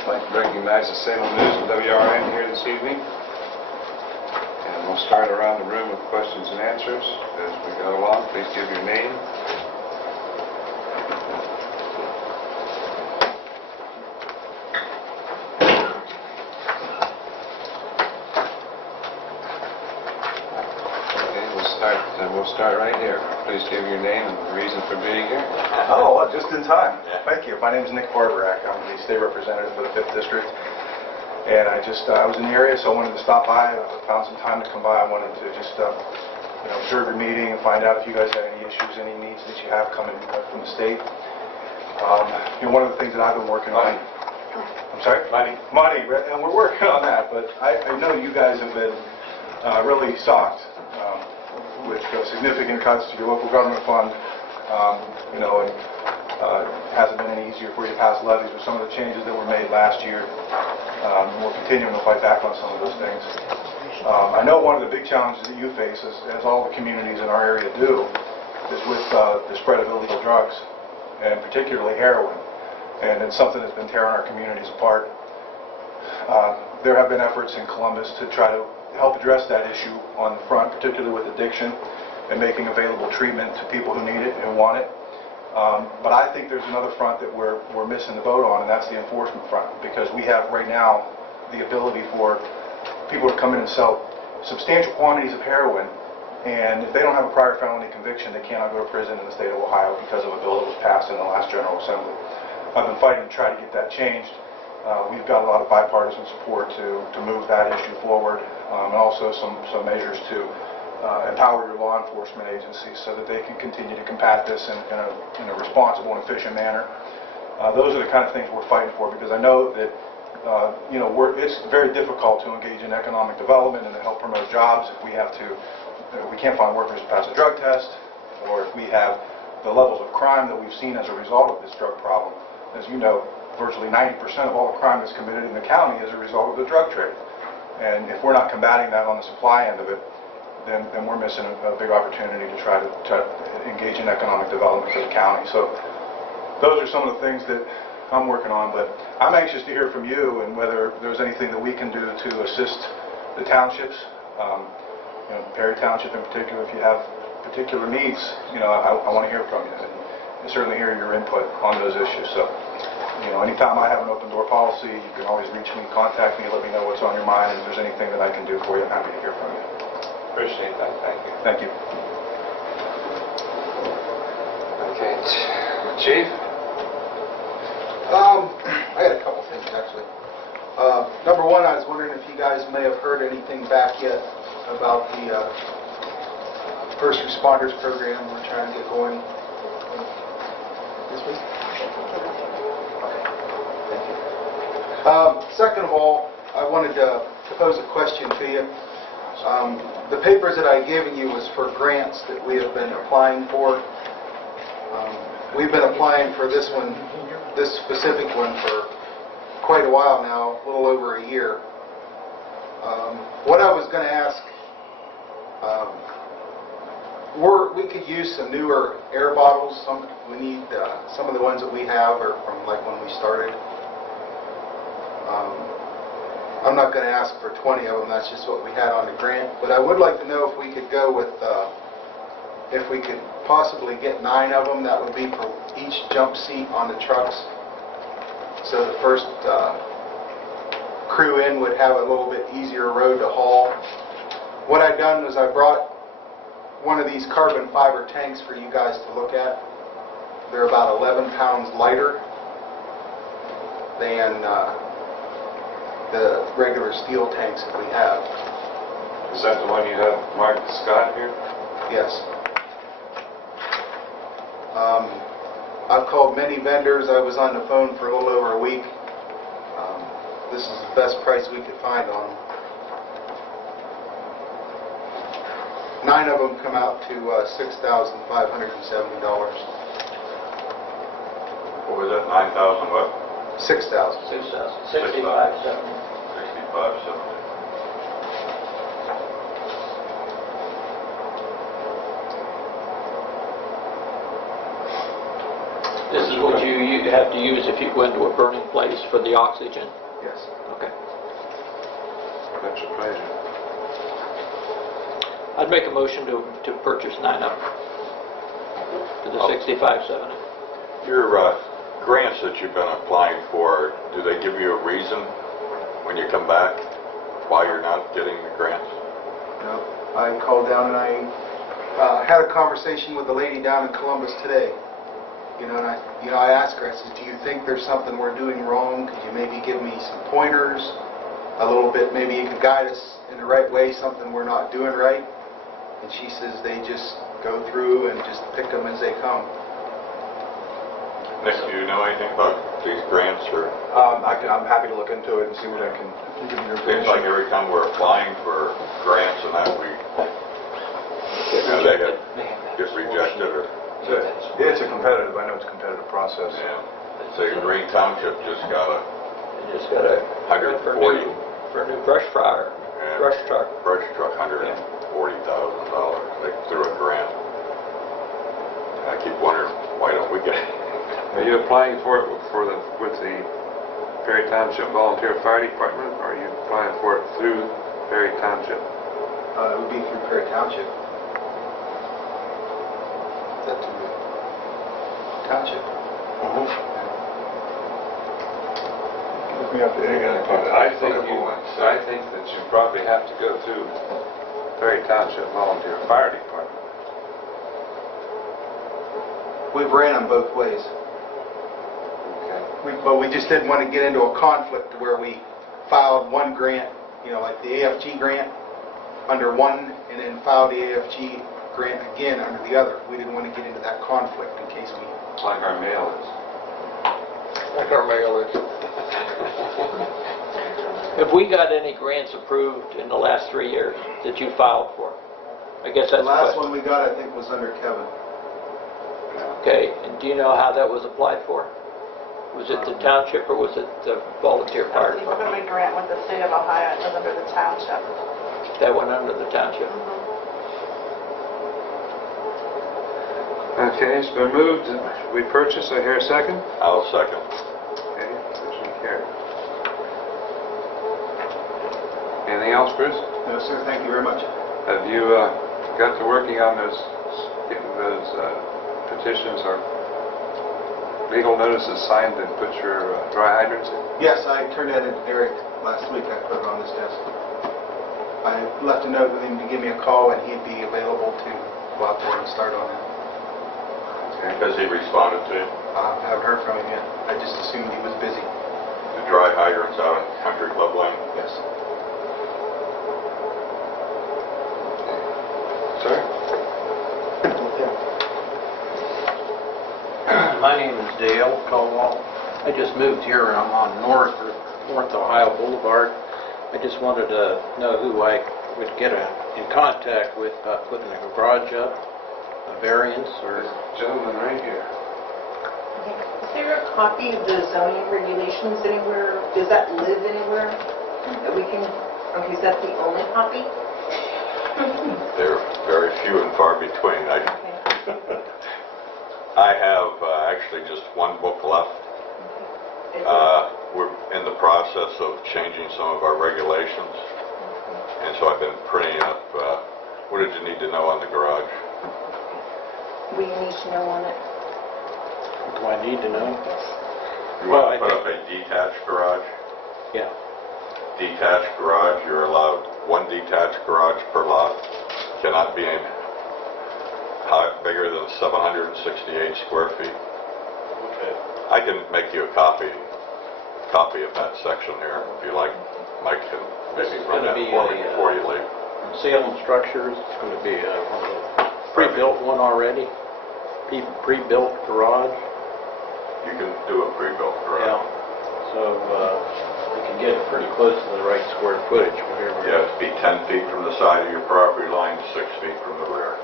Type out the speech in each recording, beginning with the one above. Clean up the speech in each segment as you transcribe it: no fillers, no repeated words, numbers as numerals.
I'd like to recognize the Salem News and WRN here this evening. And we'll start around the room with questions and answers. As we go along, please give your name. We'll start right here. Please give your name and the reason for being here. Oh, well, just in time. Yeah. Thank you. My name is Nick Barbarak. I'm the state representative for the 5th District. And I was in the area, so I wanted to stop by. I found some time to come by. I wanted to just observe your meeting and find out if you guys have any issues, any needs that you have coming from the state. One of the things that I've been working on... I'm sorry? Money, and we're working on that. But I know you guys have been really socked with significant cuts to your local government fund, and it hasn't been any easier for you to pass levies with some of the changes that were made last year. We're continuing to fight back on some of those things. I know one of the big challenges that you face, as all the communities in our area do, is with the spread of illegal drugs, and particularly heroin. And it's something that's been tearing our communities apart. There have been efforts in Columbus to try to help address that issue on the front, particularly with addiction and making available treatment to people who need it and want it. But I think there's another front that we're missing the boat on, and that's the enforcement front, because we have right now the ability for people to come in and sell substantial quantities of heroin, and if they don't have a prior felony conviction, they cannot go to prison in the state of Ohio because of a bill that was passed in the last General Assembly. I've been fighting to try to get that changed. We've got a lot of bipartisan support to move that issue forward, and also some measures to empower your law enforcement agencies so that they can continue to combat this in a responsible and efficient manner. Those are the kind of things we're fighting for, because I know that it's very difficult to engage in economic development and to help promote jobs if we can't find workers to pass a drug test, or if we have the levels of crime that we've seen as a result of this drug problem. As you know, virtually 90% of all the crime that's committed in the county is a result of the drug trade. And if we're not combating that on the supply end of it, then we're missing a big opportunity to try to engage in economic development for the county. So those are some of the things that I'm working on. But I'm anxious to hear from you and whether there's anything that we can do to assist the townships, Perry Township in particular. If you have particular needs, I want to hear from you and certainly hear your input on those issues. So, anytime I have an open door policy, you can always reach me, contact me, let me know what's on your mind, and if there's anything that I can do for you, I'm happy to hear from you. Appreciate that. Thank you. Thank you. Okay. Chief? I had a couple things, actually. Number one, I was wondering if you guys may have heard anything back yet about the first responders program we're trying to get going this week. Second of all, I wanted to pose a question to you. The papers that I given you was for grants that we have been applying for. We've been applying for this specific one for quite a while now, a little over a year. What I was going to ask, we could use some newer air bottles. We need some of the ones that we have are from like when we started. I'm not going to ask for 20 of them, that's just what we had on the grant, but I would like to know if we could go with, if we could possibly get 9 of them. That would be for each jump seat on the trucks. So the first crew in would have a little bit easier road to haul. What I've done was I brought one of these carbon fiber tanks for you guys to look at. They're about 11 pounds lighter than the regular steel tanks that we have. Is that the one you have marked Scott here? Yes. I've called many vendors. I was on the phone for a little over a week. This is the best price we could find on them. 9 of them come out to $6,570. What was that? 9,000 what? 6,000. 65, 70. 65, 70. This is what you you have to use if you go into a burning place for the oxygen? Yes. Okay. What's your pleasure? I'd make a motion to purchase 9 of them to the 6570. Your grants that you've been applying for, do they give you a reason when you come back why you're not getting the grants? No, I called down and I had a conversation with the lady down in Columbus today. And I asked her, I said, do you think there's something we're doing wrong? Could you maybe give me some pointers? A little bit, maybe you could guide us in the right way, something we're not doing right? And she says they just go through and just pick them as they come. Nick, do you know anything about these grants? Or I'm happy to look into it and see what I can give you your seems like information. every time we're applying for grants and that they get rejected or... Yeah, it's a competitive, I know it's a competitive process. Yeah. Say Green Township just got a You just got to 140. for a new brush fryer, Yeah. brush truck. Brush truck, $140,000. They threw a grant. I keep wondering, why don't we get it? Are you applying for it with the Perry Township Volunteer Fire Department, or are you applying for it through Perry Township? It would be through Perry Township. Is that through the township? Look me up there. I think that you probably have to go through Perry Township Volunteer Fire Department. We've ran them both ways. Okay. But we just didn't want to get into a conflict where we filed one grant, like the AFG grant under one, and then filed the AFG grant again under the other. We didn't want to get into that conflict in case we... Like our mail is. Like our mail is. Have we got any grants approved in the last 3 years that you filed for? I guess The that's last the one we got, I think, was under Kevin. Okay, and do you know how that was applied for? Was it the township or was it the volunteer fire The department? equipment grant with the state of Ohio, it was under the township. That went under the township. Okay, it's been moved. We purchase. I hear a second. I'll second. Okay, motion carried. Anything else, Bruce? No, sir, thank you very much. Have you got to working on getting those petitions or legal notices signed and put your dry hydrants in? Yes, I turned that in to Eric last week. I put it on his desk. I left a note with him to give me a call, and he'd be available to go out there and start on that. Has he responded to you? I haven't heard from him yet. I just assumed he was busy. The dry hydrants out on Country Club Lane? Yes. Sir? My name is Dale Caldwell. I just moved here and I'm on North Ohio Boulevard. I just wanted to know who I would get in contact with about putting a garage up, a variance, or... Gentleman right here. Is there a copy of the zoning regulations anywhere? Does that live anywhere that we can, okay, is that the only copy? They're very few and far between. I have actually just one book left. We're in the process of changing some of our regulations, and so I've been printing up. What did you need to know on the garage? We need to know on it. Do I need to know? You want to put up a detached garage? Yeah. Detached garage, you're allowed one detached garage per lot. Cannot be bigger than 768 square feet. Okay. I can make you a copy of that section here if you like. Mike can maybe run that for me before you leave. Salem Structures, it's going to be a pre-built one already. Pre-built garage. You can do a pre-built Yeah. garage. So we can get it pretty close to the right square footage, whatever. You have to be 10 feet from the side of your property line, 6 feet from the rear.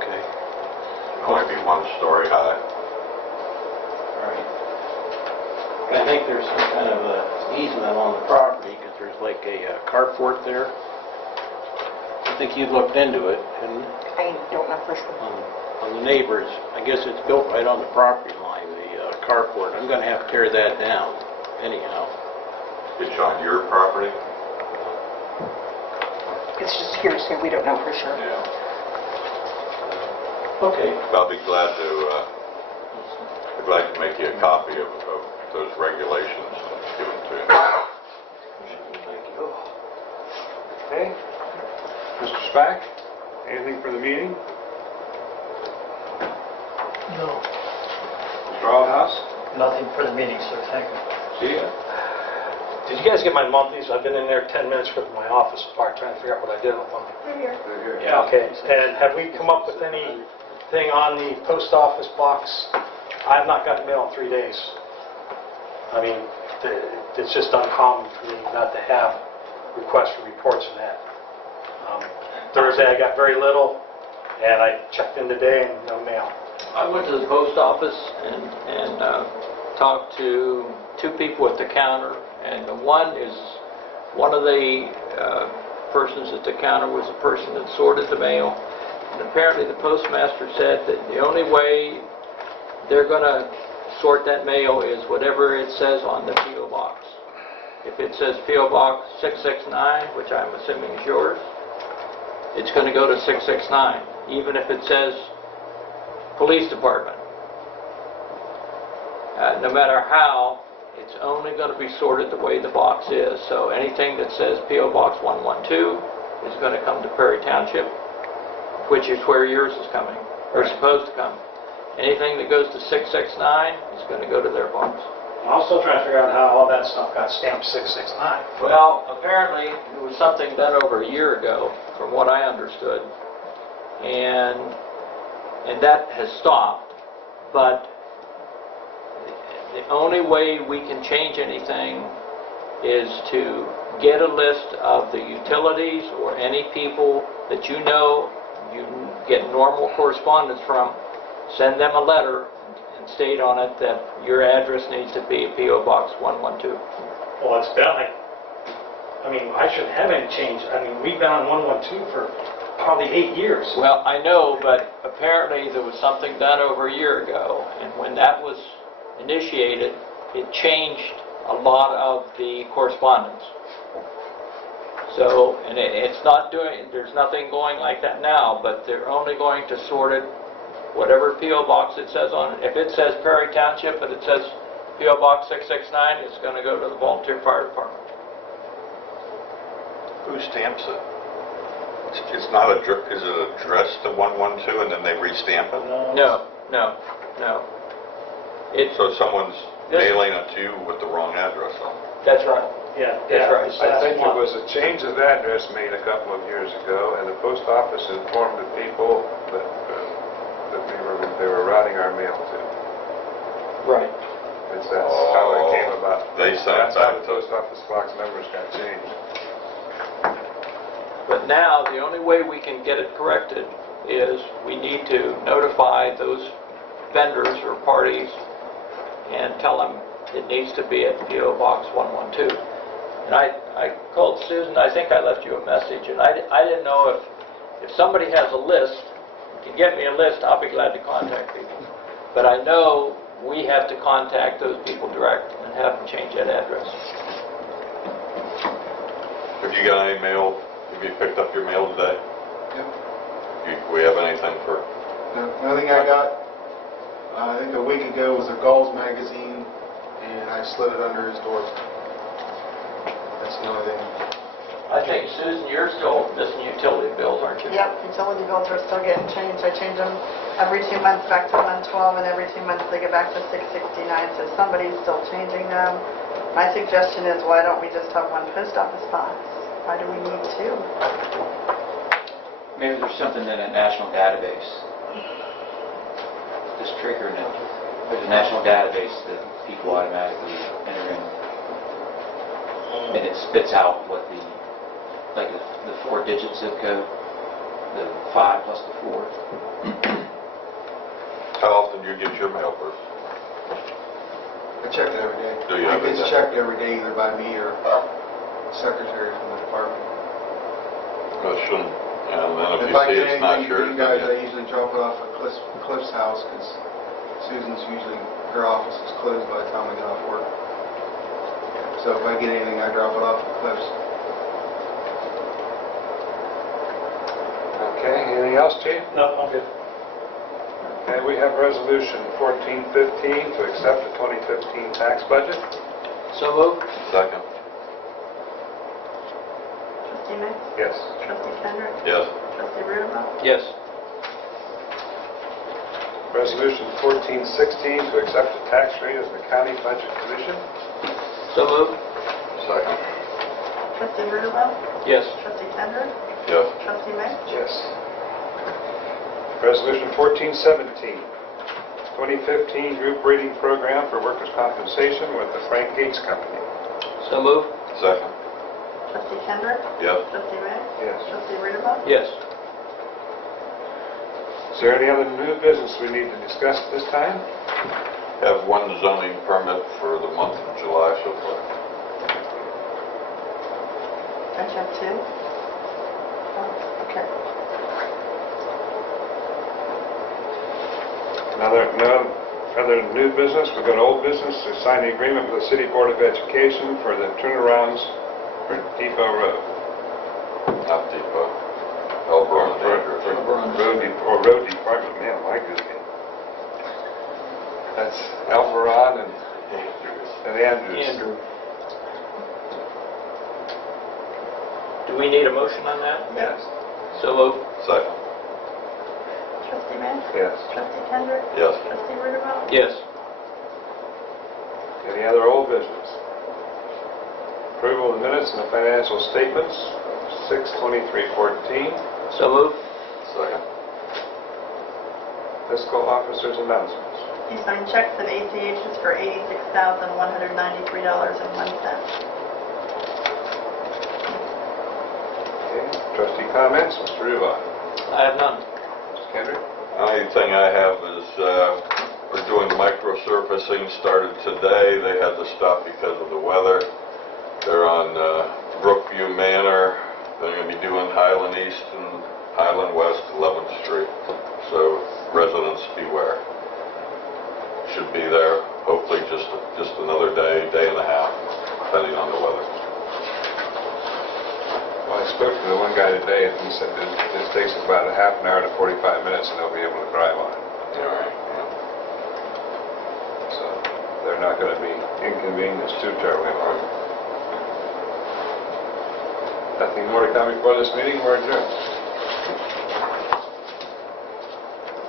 Okay. It can only be 1 story high. All right. I think there's some kind of a easement on the property because there's like a carport there. I think you looked into it, and I don't know for sure. on the neighbors, I guess it's built right on the property line. carport. I'm going to have to tear that down anyhow. It's on your property? It's just hearsay, we don't know for sure. Yeah. Okay. I'll be glad to make you a copy of those regulations and give them to you. Okay. Mr. Spack, anything for the meeting? No, Mr. Aldhouse? nothing for the meeting, sir, thank you. See ya. Did you guys get my monthlies? I've been in there 10 minutes with my office part trying to figure out what I did with them. They're here. Yeah, okay. And have we come up with anything on the post office box? I've not gotten mail in 3 days. I mean, it's just uncommon for me not to have requests for reports and that. Thursday I got very little, and I checked in today and no mail. I went to the post office and talked to 2 people at the counter, and one of the persons at the counter was the person that sorted the mail. And apparently the postmaster said that the only way they're going to sort that mail is whatever it says on the P.O. box. If it says P.O. Box 669, which I'm assuming is yours, it's going to go to 669, even if it says Police Department. No matter how, it's only going to be sorted the way the box is. So anything that says P.O. Box 112 is going to come to Perry Township, which is where yours is coming, or supposed to come. Anything that goes to 669 is going to go to their box. I'm also trying to figure out how all that stuff got stamped 669. Well, apparently it was something done over a year ago, from what I understood, and that has stopped. But the only way we can change anything is to get a list of the utilities or any people that you know you get normal correspondence from. Send them a letter and state on it that your address needs to be P.O. Box 112. Well, it's been like, I mean, I shouldn't have any change. I mean, we've been on 112 for probably 8 years. Well, I know, but apparently there was something done over a year ago, and when that was initiated, it changed a lot of the correspondence. So, and it's not doing, there's nothing going like that now, but they're only going to sort it, whatever P.O. box it says on it. If it says Perry Township, but it says P.O. Box 669, it's going to go to the Volunteer Fire Department. Who stamps it? It's not is it addressed to 112 and then they restamp it? No. So someone's mailing it to you with the wrong address on it? That's right. Yeah, That's right. I think there was a change of address made a couple of years ago, and the post office informed the people that they were routing our mail to. Right. That's how it came about. They sent That's it how back the post office box numbers got changed. But now, the only way we can get it corrected is we need to notify those vendors or parties and tell them it needs to be at P.O. Box 112. And I called Susan, I think I left you a message, and I didn't know if somebody has a list, can get me a list, I'll be glad to contact people. But I know we have to contact those people direct and have them change that address. Have you got any mail? Have you picked up your mail today? Yep. We have anything for... The only thing I got, I think a week ago, was a Gulls magazine, and I slid it under his door. That's the only thing. I think, Susan, you're still missing utility bills, aren't you? Yep, utility bills are still getting changed. I change them every 2 months back to 112, and every 2 months they get back to 669, so somebody's still changing them. My suggestion is, why don't we just have one post office box? Why do we need 2? Maybe there's something in a national database just triggering it. There's a national database that people automatically enter in, and it spits out what the 4-digit zip code, the 5 plus the 4. How often do you get your mail, Bert? I check it every day. Do you It every gets day? checked every day either by me or secretary from the department. Well, it shouldn't. And then if If you I see get it's not anything yours, from you guys, I then usually drop it off at Cliff's house, because Susan's usually her office is closed by the time we get off work. So if I get anything, I drop it off at the post. Okay, anything else, Chief? No, I'm good. Okay, we have Resolution 1415 to accept the 2015 tax budget. So moved. Second. Trustee May? Yes. Trustee Kendrick? Yes. Trustee Rudolph? Yes. Resolution 1416 to accept the tax rate as the County Budget Commission. So moved. Second. Trustee Rudolph? Yes. Trustee Kendrick? Yes. Trustee May? Yes. Resolution 1417, 2015 Group Rating Program for Workers' Compensation with the Frank Gates Company. So moved. Second. Trustee Kendrick? Yes. Trustee May? Yes. Trustee Rudolph? Yes. Is there any other new business we need to discuss at this time? Have one zoning permit for the month of July so far. Don't you have two? Oh, okay. Other new business, we've got old business to sign the agreement with the City Board of Education for the turnarounds for Depot Road. Not Depot. Elbron Andrews. Road Department, man, my goodness. That's Elberon and Andrews. Andrew. Do we need a motion on that? Yes. So moved. Second. Trustee May? Yes. Trustee Kendrick? Yes. Trustee Rudolph? Yes. Any other old business? Approval of the minutes and the financial statements, 6/23/14. So moved. Second. Fiscal officers' announcements. You signed checks and ACHs for $86,193.01. Okay. Trustee comments, Mr. Rudolph. I have none. Mr. Kendrick? Only thing I have is we're doing microsurfacing, started today. They had to stop because of the weather. They're on Brookview Manor. They're going to be doing Highland East and Highland West, 11th Street. So residents beware. Should be there hopefully just another day and a half, depending on the weather. Well, I spoke to the one guy today, and he said that this takes about a half an hour to 45 minutes, and they'll be able to drive on it. All right. Yeah. So they're not going to be inconvenienced too terribly long. Nothing more to come before this meeting. We're adjourned.